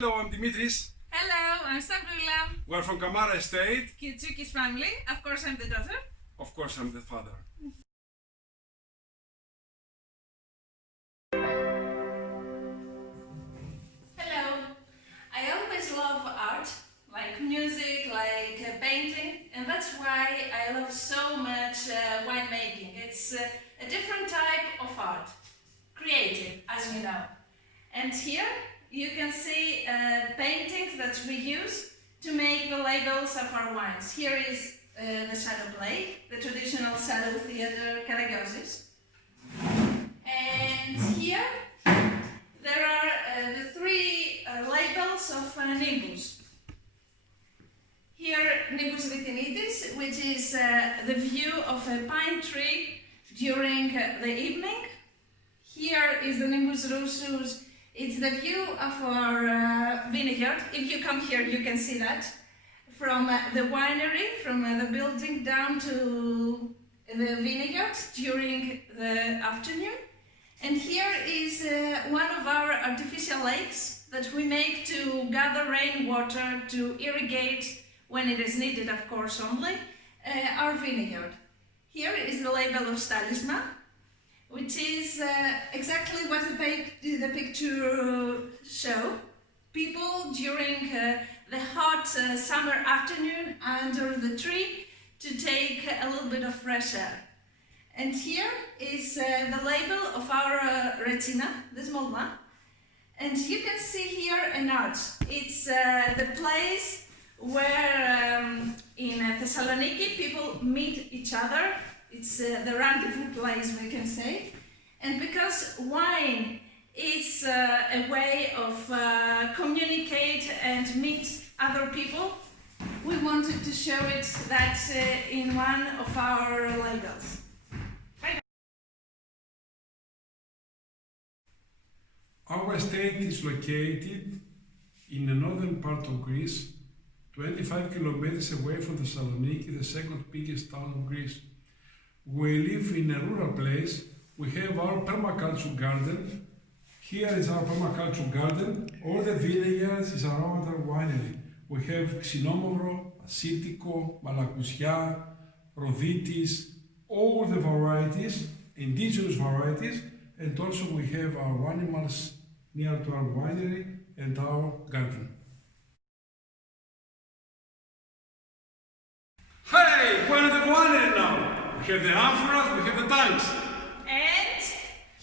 Hello, I'm Dimitrios. Hello, I'm Sabrina. We're from Kamara Estate. Kioutsoukis family. Of course, I'm the daughter. Of course, I'm the father. Hello. I always love art, like music, like painting, and that's why I love so much winemaking. It's a different type of art, creative, as you know. And here you can see paintings that we use to make the labels of our wines. Here is the shadow play, the traditional shadow theater Karagiozis. And here there are the three labels of Nimbus. Here Nimbus Vitinitis, which is the view of a pine tree during the evening. Here is the Nimbus Russus. It's the view of our vineyard. If you come here, you can see that. From the winery, from the building down to the vineyard during the afternoon. And here is one of our artificial lakes that we make to gather rainwater to irrigate, when it is needed, of course, only, our vineyard. Here is the label of Stalisma, which is exactly what the picture show. People during the hot summer afternoon under the tree to take a little bit of fresh air. And here is the label of our Retina, the small one. And you can see here an arch. It's the place where in Thessaloniki people meet each other. It's the rendezvous place, we can say. And because wine is a way of communicate and meet other people, we wanted to show it that in one of our labels. Our estate is located in the northern part of Greece, 25 kilometers away from Thessaloniki, the second biggest town of Greece. We live in a rural place. We have our permaculture garden. Here is our permaculture garden. All the vineyards is around our winery. We have Xynomavro, Asitico, Malakousia, Rhoditis, all the varieties, indigenous varieties, and also we have our animals near to our winery and our garden. Hey, we're at the winery now. We have the amphoras, we have the tanks. And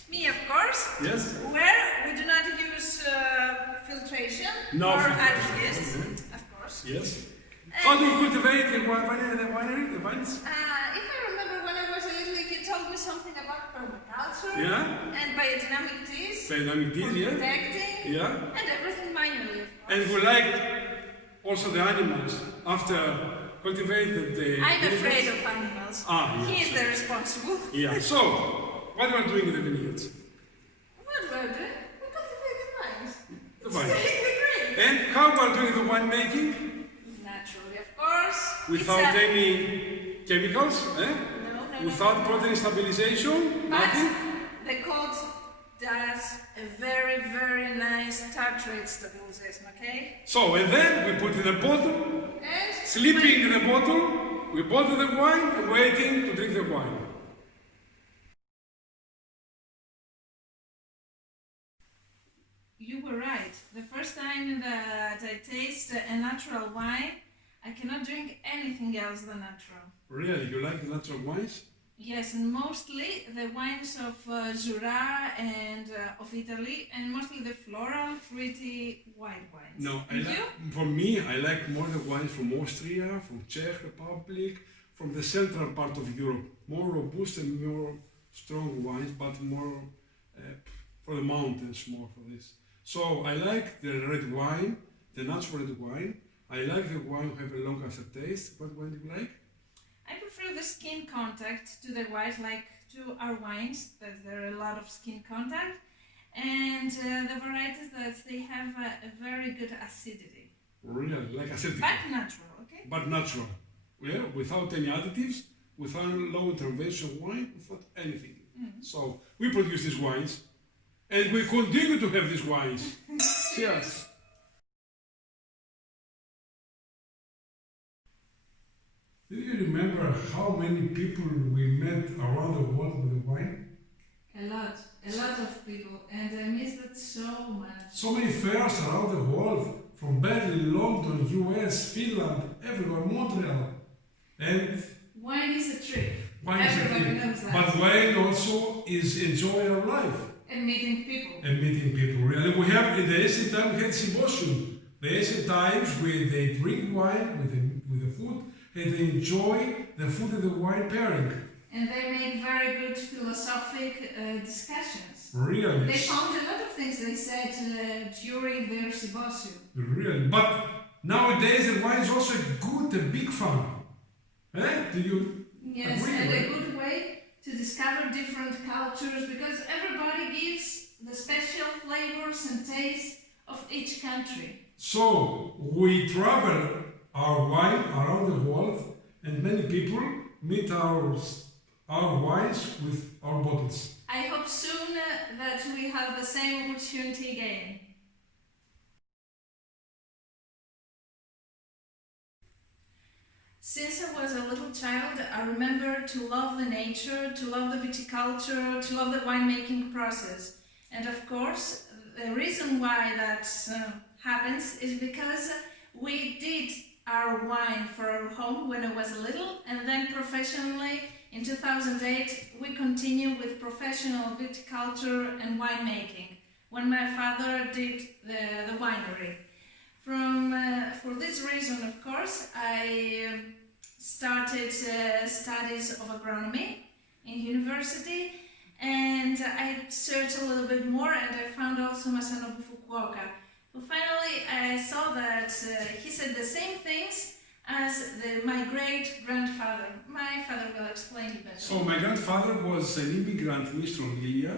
me, of course. Yes. Where we do not use filtration No or filtration. yeast, of course. Yes. How do you cultivate the winery, the vines? If I remember when I was a little kid, you told me something about permaculture and biodynamic teas, Dynamic teas, yeah. protecting, and everything manually. And we like also the animals after cultivated the. I'm afraid of animals. Yeah. He is the responsible. Yeah. So, what are we doing in the vineyards? What do I do? We cultivate the vines. The vines. Great. And how we are doing the winemaking? Naturally, of course. Without any chemicals, No. Without protein stabilization, nothing. The cold does a very, very nice tartrate stabilization, okay? So, and then we put in a bottle, sleeping in the bottle, we bottle the wine and waiting to drink the wine. You were right. The first time that I taste a natural wine, I cannot drink anything else than natural. Really? You like the natural wines? Yes, and mostly the wines of Jura and of Italy, and mostly the floral, fruity white wines. No, You? for me, I like more the wines from Austria, from Czech Republic, from the central part of Europe. More robust and more strong wines, but more for the mountains, more for this. So I like the red wine, the natural red wine. I like the wine who have a long aftertaste. What wine do you like? I prefer the skin contact to the white, like to our wines, that there are a lot of skin contact, and the varieties that they have a very good acidity. Really, like acidic. But natural, okay? But natural. Yeah, without any additives, without low intervention wine, without anything. So we produce these wines, and we continue to have these wines. Cheers. Do you remember how many people we met around the world with the wine? A lot of people, and I miss that so much. So many fairs around the world, from Berlin, London, US, Finland, everywhere, Montreal. And Wine is a trip. wine is a Everybody thing. knows that. But wine also is enjoy our life And meeting people. and meeting people. Really, we have in the ancient time we had symposium. The ancient times where they drink wine with the food and they enjoy the food and the wine pairing. And they made very good philosophic discussions. Really. They found a lot of things they said during their symposium. Really. But nowadays the wine is also a big fun. Eh? Do you Yes, agree, and right? a good way to discover different cultures because everybody gives the special flavors and tastes of each country. So we travel our wine around the world and many people meet our wines with our bottles. I hope soon that we have the same opportunity again. Since I was a little child, I remember to love the nature, to love the viticulture, to love the winemaking process. And of course, the reason why that happens is because we did our wine for our home when I was little, and then professionally in 2008 we continued with professional viticulture and winemaking when my father did the winery. For this reason, of course, I started studies of agronomy in university, and I searched a little bit more and I found also Masanobu Fukuoka, who finally I saw that he said the same things as my great-grandfather. My father will explain it better. So my grandfather was an immigrant in Eastern Lilia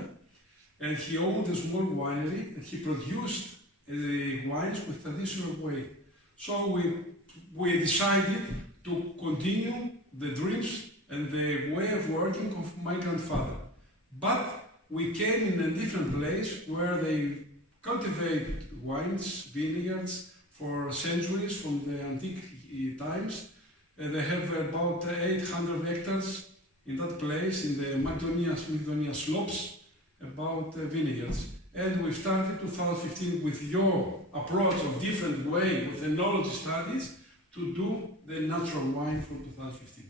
and he owned a small winery and he produced wines with traditional way. So we decided to continue the dreams and the way of working of my grandfather. But we came in a different place where they cultivate wines, vineyards for centuries from the antique times. They have about 800 hectares in that place in the Macedonia slopes about vineyards. And we started 2015 with your approach of different way with enology studies to do the natural wine from 2015.